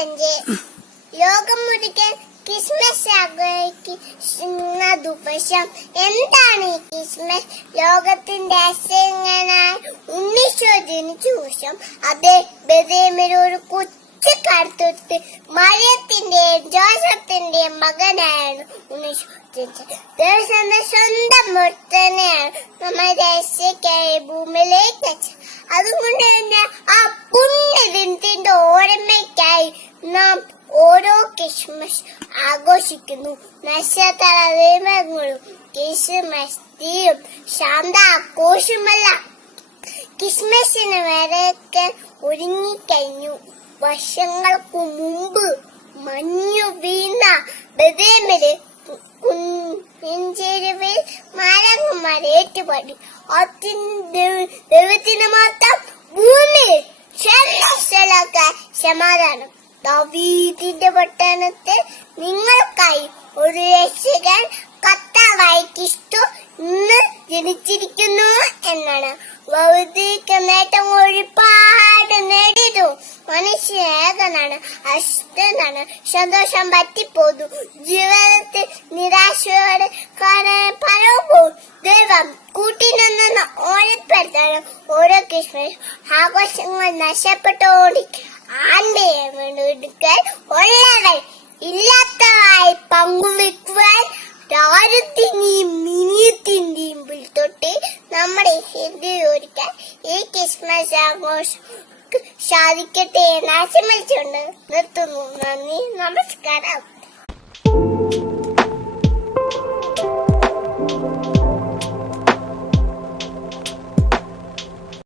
25 ലോകം മുഴുവൻ ക്രിസ്മസ് ആഘോഷിക്കുന്ന ദിവസം. എന്താണ് ഈ ക്രിസ്മസ്? ലോകത്തിന്റെ അസങ്ങനായ ഉണ്ണീശോ ജനിച്ച ദിവസം. അത് ബെത്ലഹേമിൽ ഒരു കൊച്ചു കടുത്തൊട്ട് മറിയത്തിന്റെയും ജോസഫിന്റെയും മകനായാണ് ഉണ്ണീശോ ജനിച്ചത്. ദൈവത്തിന്റെ സ്വന്തം മുത്തനെയാണ് നമ്മൾ രക്ഷയ്ക്കായി ഭൂമിയിലേക്ക് അയച്ചത്. അതുകൊണ്ട് തന്നെ ആ പുണ്യദിനത്തിന്റെ ഓർമ്മയ്ക്കായി നാം ഓരോ ക്രിസ്മസ് ആഘോഷിക്കുന്നു. നക്ഷത്ര ദീപങ്ങളും ക്രിസ്മസ് തീയും ശാന്ത ആഘോഷമല്ല. ക്രിസ്മസിന് വരയ്ക്കാൻ ഒരുങ്ങിക്കഴിഞ്ഞു. വർഷങ്ങൾക്ക് മുമ്പ് മഞ്ഞു വീണ ബെത്ലഹേമില് കുഞ്ചേരുവിൽ മരങ്ങന്മാർ ഏറ്റുപാടി. ദൈവത്തിന് മാത്രം ഭൂമിയിൽ സമാധാനം. ദാവീദിന്റെ പട്ടണത്തിൽ നിങ്ങൾക്കായി ഒരു രക്ഷകൻ കർത്താവായ ക്രിസ്തു ഇന്ന് ജനിച്ചിരിക്കുന്നു എന്നാണ്. ഭൗതിക നേട്ടം ഒരുപാട് നേടിയതു മനുഷ്യ ഏകനാണ്, അഷ്ടനാണ്. സന്തോഷം പറ്റിപ്പോന്നു. ജീവിതത്തിൽ നിരാശയോടെ പലപ്പോൾ ദൈവം കൂട്ടിനിന്ന് ഓർമ്മപ്പെടുത്താണ്. ഓരോ ക്രിസ്മസ് ആഘോഷങ്ങൾ നഷ്ടപ്പെട്ടുകൊണ്ടിരിക്കും. ആൺമയെ വീണ്ടെടുക്കാൻ ഉള്ളവർ ഇല്ലാത്തതായി പങ്കുവെക്കുവാൻ രാജ്യത്തിന്റെയും മിനിയത്തിന്റെയും തൊട്ട് നമ്മുടെ ഹൃദയൊരുക്കാൻ ഈ ക്രിസ്മസ് ആഘോഷം സാധിക്കട്ടെ എന്ന് ആശംസിച്ചുകൊണ്ട് നിർത്തുന്നു. നന്ദി, നമസ്കാരം.